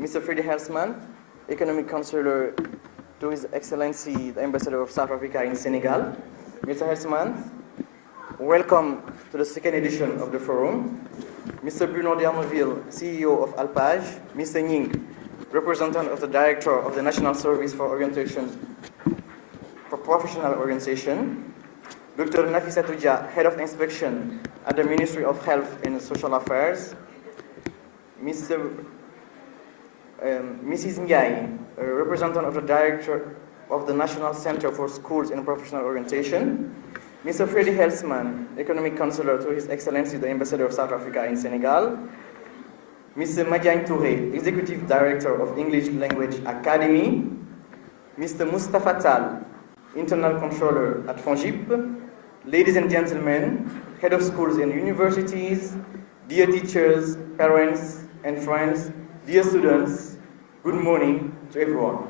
Mr. Freddy Helsman, Economic Counselor to His Excellency, the Ambassador of South Africa in Senegal. Mr. Helsman, welcome to the second edition of the forum. Mr. Bruno D'Armeville, CEO of Alpage. Mr. Nying, representative of the Director of the National Service for Orientation for Professional Orientation. Dr. Nafisa Tuja, Head of Inspection at the Ministry of Health and Social Affairs. Mrs. Ndiaye, representative of the Director of the National Center for Schools and Professional Orientation. Mr. Freddy Helsman, Economic Counselor to His Excellency, the Ambassador of South Africa in Senegal. Mr. Madiagne Touré, Executive Director of English Language Academy. Mr. Mustafa Tal, Internal Controller at FONGIP. Ladies and gentlemen, Head of Schools and Universities, dear teachers, parents, and friends, dear students, good morning to everyone.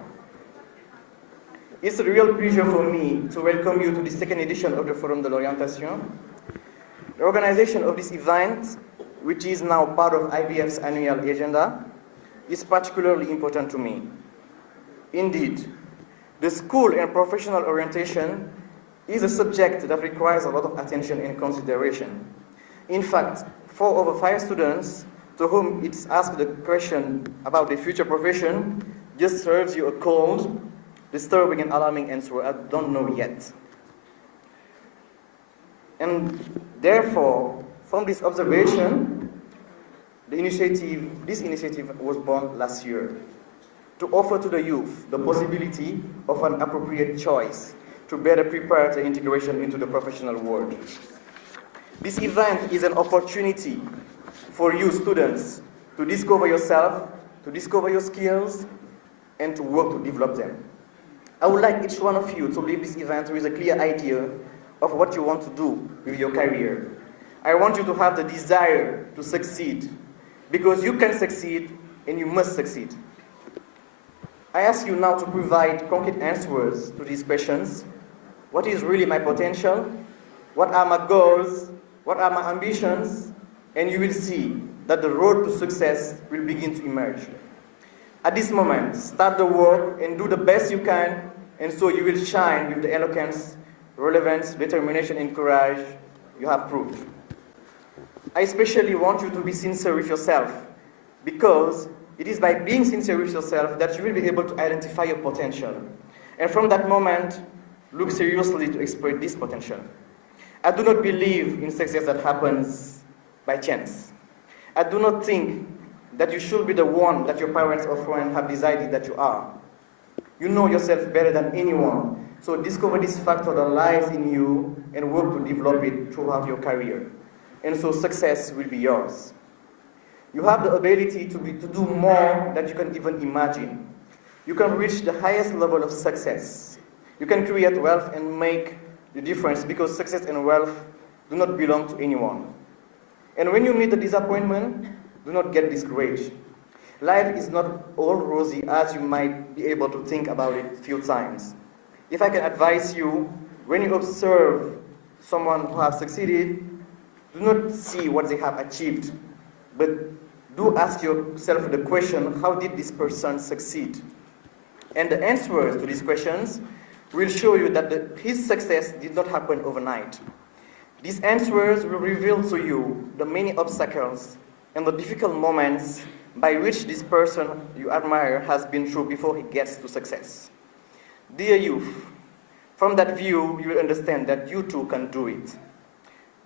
It's a real pleasure for me to welcome you to the second edition of the Forum de l'Orientation. The organization of this event, which is now part of IBF's annual agenda, is particularly important to me. Indeed, the school and professional orientation is a subject that requires a lot of attention and consideration. In fact, 4 over 5 students to whom it's asked the question about their future profession just serves you a cold, disturbing and alarming answer, I don't know yet. And therefore, from this observation, this initiative was born last year to offer to the youth the possibility of an appropriate choice to better prepare the integration into the professional world. This event is an opportunity for you students to discover yourself, to discover your skills, and to work to develop them. I would like each one of you to leave this event with a clear idea of what you want to do with your career. I want you to have the desire to succeed, because you can succeed and you must succeed. I ask you now to provide concrete answers to these questions. What is really my potential? What are my goals? What are my ambitions? And you will see that the road to success will begin to emerge. At this moment, start the work and do the best you can, and so you will shine with the eloquence, relevance, determination, and courage you have proved. I especially want you to be sincere with yourself, because it is by being sincere with yourself that you will be able to identify your potential. And from that moment, look seriously to exploit this potential. I do not believe in success that happens by chance. I do not think that you should be the one that your parents or friends have decided that you are. You know yourself better than anyone, so discover this factor that lies in you and work to develop it throughout your career. And so success will be yours. You have the ability to do more than you can even imagine. You can reach the highest level of success. You can create wealth and make the difference, because success and wealth do not belong to anyone. And when you meet the disappointment, do not get discouraged. Life is not all rosy as you might be able to think about it a few times. If I can advise you, when you observe someone who has succeeded, do not see what they have achieved, but do ask yourself the question, how did this person succeed? And the answers to these questions will show you that his success did not happen overnight. These answers will reveal to you the many obstacles and the difficult moments by which this person you admire has been through before he gets to success. Dear youth, from that view, you will understand that you too can do it.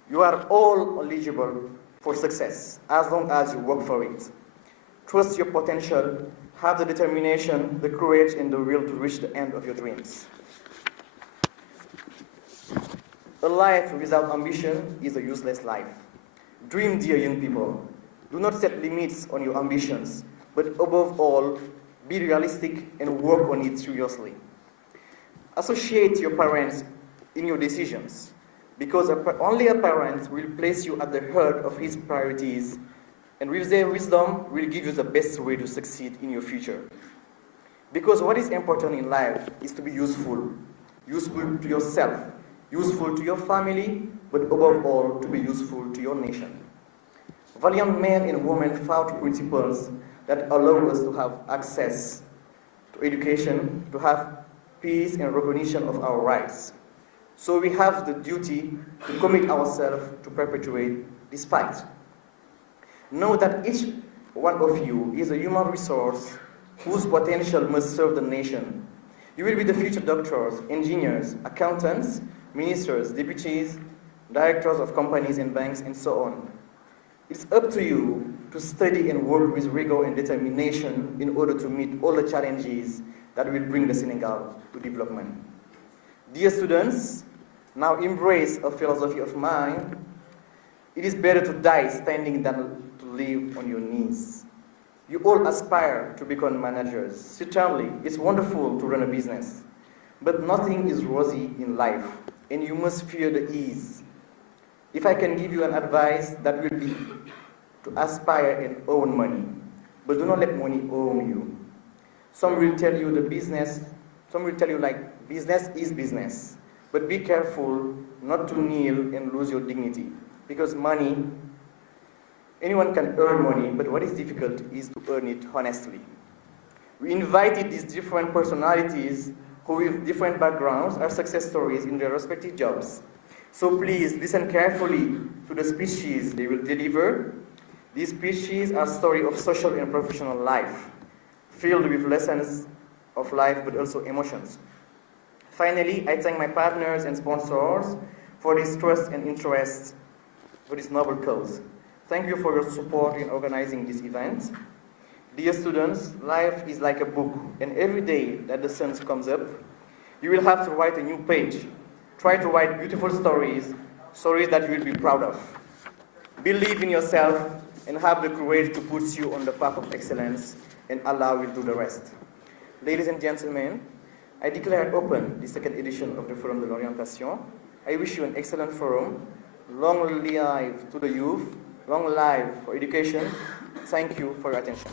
You are all eligible for success as long as you work for it. Trust your potential, have the determination, the courage, and the will to reach the end of your dreams. A life without ambition is a useless life. Dream, dear young people. Do not set limits on your ambitions, but above all, be realistic and work on it seriously. Associate your parents in your decisions, because only a parent will place you at the heart of his priorities, and with their wisdom will give you the best way to succeed in your future. Because what is important in life is to be useful. Useful to yourself, useful to your family, but above all, to be useful to your nation. Valiant men and women fought principles that allow us to have access to education, to have peace and recognition of our rights. So we have the duty to commit ourselves to perpetuate this fight. Know that each one of you is a human resource whose potential must serve the nation. You will be the future doctors, engineers, accountants, ministers, deputies, directors of companies and banks, and so on. It's up to you to study and work with rigor and determination in order to meet all the challenges that will bring the Senegal to development. Dear students, now embrace a philosophy of mine. It is better to die standing than to live on your knees. You all aspire to become managers. Certainly, it's wonderful to run a business, but nothing is rosy in life, and you must fear the ease. If I can give you an advice, that will be to aspire and own money, but do not let money own you. Some will tell you business is business, but be careful not to kneel and lose your dignity, because money, anyone can earn money, but what is difficult is to earn it honestly. We invited these different personalities who with different backgrounds are success stories in their respective jobs. So please listen carefully to the speeches they will deliver. These speeches are stories of social and professional life, filled with lessons of life but also emotions. Finally, I thank my partners and sponsors for this trust and interest for this noble cause. Thank you for your support in organizing this event. Dear students, life is like a book, and every day that the sun comes up, you will have to write a new page. Try to write beautiful stories, stories that you will be proud of. Believe in yourself and have the courage to put you on the path of excellence, and Allah will do the rest. Ladies and gentlemen, I declare open the second edition of the Forum de l'Orientation. I wish you an excellent forum. Long live to the youth, long live for education. Thank you for your attention.